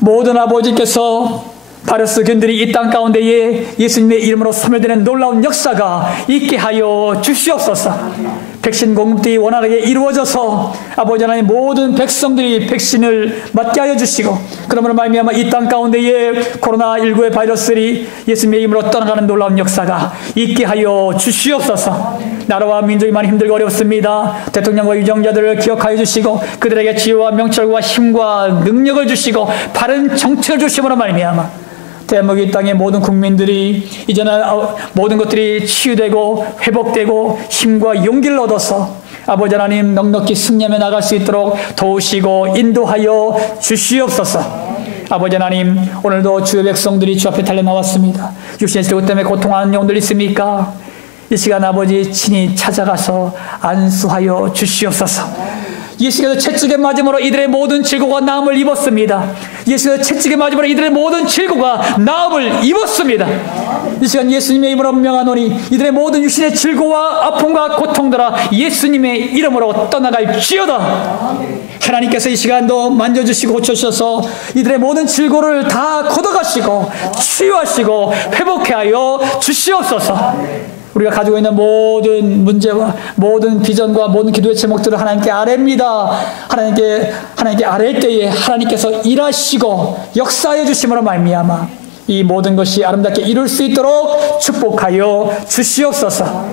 모든 아버지께서 바이러스균들이 이 땅 가운데에 예수님의 이름으로 소멸되는 놀라운 역사가 있게 하여 주시옵소서. 백신 공급이 원활하게 이루어져서 아버지 하나님 모든 백성들이 백신을 맞게 하여 주시고, 그러므로 말미암아 이 땅 가운데에 코로나19의 바이러스들이 예수님의 이름으로 떠나가는 놀라운 역사가 있게 하여 주시옵소서. 나라와 민족이 많이 힘들고 어렵습니다. 대통령과 유정자들을 기억하여 주시고 그들에게 지혜와 명철과 힘과 능력을 주시고 바른 정책을 주심으로 말미암아 대한민국 이 땅의 모든 국민들이 이제는 모든 것들이 치유되고 회복되고 힘과 용기를 얻어서 아버지 하나님 넉넉히 승리하며 나갈 수 있도록 도우시고 인도하여 주시옵소서. 아버지 하나님, 오늘도 주의 백성들이 주 앞에 달려나왔습니다. 육신의 질고 때문에 고통하는 영혼들 있습니까? 이 시간 아버지 친히 찾아가서 안수하여 주시옵소서. 예수께서 채찍에 맞음으로 이들의 모든 질고가 나음을 입었습니다. 예수께서 채찍에 맞음으로 이들의 모든 질고가 나음을 입었습니다. 이 시간 예수님의 이름으로 명하노니 이들의 모든 육신의 질고와 아픔과 고통들아 예수님의 이름으로 떠나갈지어다. 하나님께서 이 시간도 만져주시고 고쳐주셔서 이들의 모든 질고를 다 걷어가시고 치유하시고 회복해 하여 주시옵소서. 우리가 가지고 있는 모든 문제와 모든 비전과 모든 기도의 제목들을 하나님께 아뢰입니다. 하나님께 아뢰일 때에 하나님께서 일하시고 역사해 주심으로 말미암아 이 모든 것이 아름답게 이룰 수 있도록 축복하여 주시옵소서.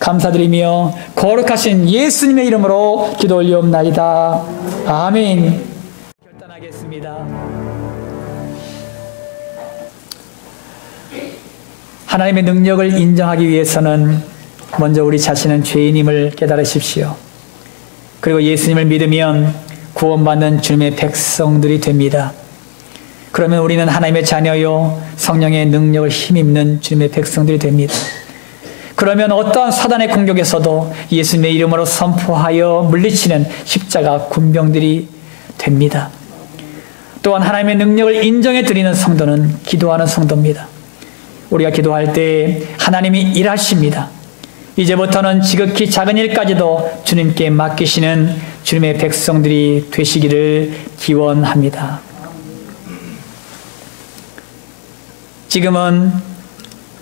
감사드리며 거룩하신 예수님의 이름으로 기도 올리옵나이다. 아멘. 결단하겠습니다. 하나님의 능력을 인정하기 위해서는 먼저 우리 자신은 죄인임을 깨달으십시오. 그리고 예수님을 믿으면 구원받는 주님의 백성들이 됩니다. 그러면 우리는 하나님의 자녀요 성령의 능력을 힘입는 주님의 백성들이 됩니다. 그러면 어떠한 사단의 공격에서도 예수님의 이름으로 선포하여 물리치는 십자가 군병들이 됩니다. 또한 하나님의 능력을 인정해 드리는 성도는 기도하는 성도입니다. 우리가 기도할 때 하나님이 일하십니다. 이제부터는 지극히 작은 일까지도 주님께 맡기시는 주님의 백성들이 되시기를 기원합니다. 지금은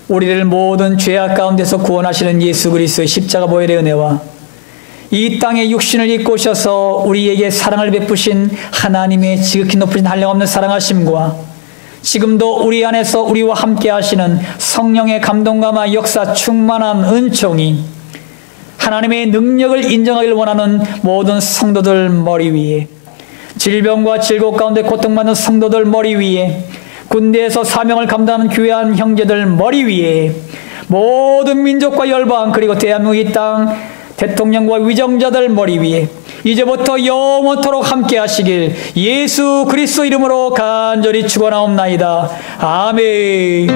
우리를 모든 죄악 가운데서 구원하시는 예수 그리스도의 십자가 보혈의 은혜와 이 땅에 육신을 입고 오셔서 우리에게 사랑을 베푸신 하나님의 지극히 높으신 한량없는 사랑하심과 지금도 우리 안에서 우리와 함께 하시는 성령의 감동과 역사 충만한 은총이 하나님의 능력을 인정하기를 원하는 모든 성도들 머리 위에, 질병과 질곡 가운데 고통받는 성도들 머리 위에, 군대에서 사명을 감당하는 귀한 형제들 머리 위에, 모든 민족과 열방 그리고 대한민국 이 땅 대통령과 위정자들 머리 위에 이제부터 영원토록 함께 하시길 예수 그리스도 이름으로 간절히 축원하옵나이다. 아멘.